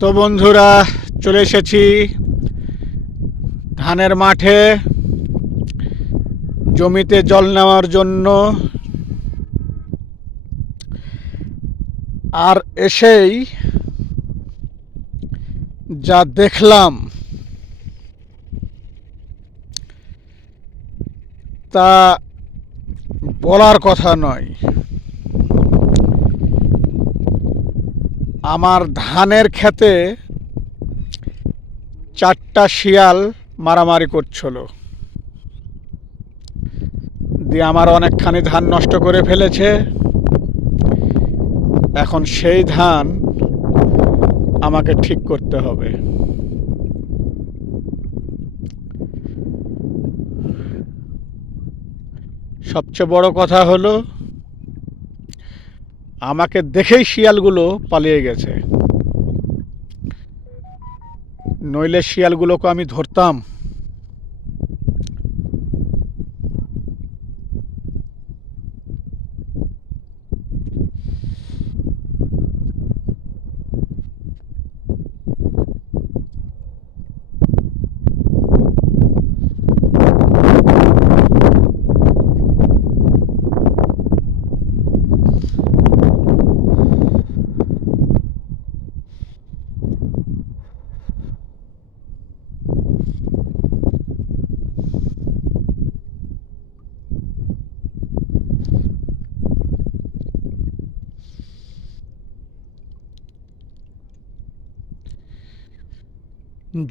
তো বন্ধুরা, চলে এসেছি ধানের মাঠে জমিতে জল নেওয়ার জন্য। আর এসেই যা দেখলাম তা বলার কথা নয়। আমার ধানের ক্ষেতে 4টা শিয়াল মারামারি করছিল, দিয়ে আমার অনেকখানি ধান নষ্ট করে ফেলেছে। এখন সেই ধান আমাকে ঠিক করতে হবে। সবচেয়ে বড় কথা হলো, আমাকে দেখেই শিয়ালগুলো পালিয়ে গেছে, নইলে শিয়ালগুলোকে আমি ধরতাম।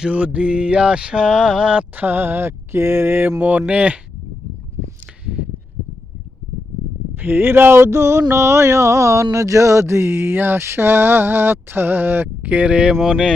যদি আশা থাকে রে মনে, ফিরাও দু নয়ন। যদি আশা থাকে রে মনে,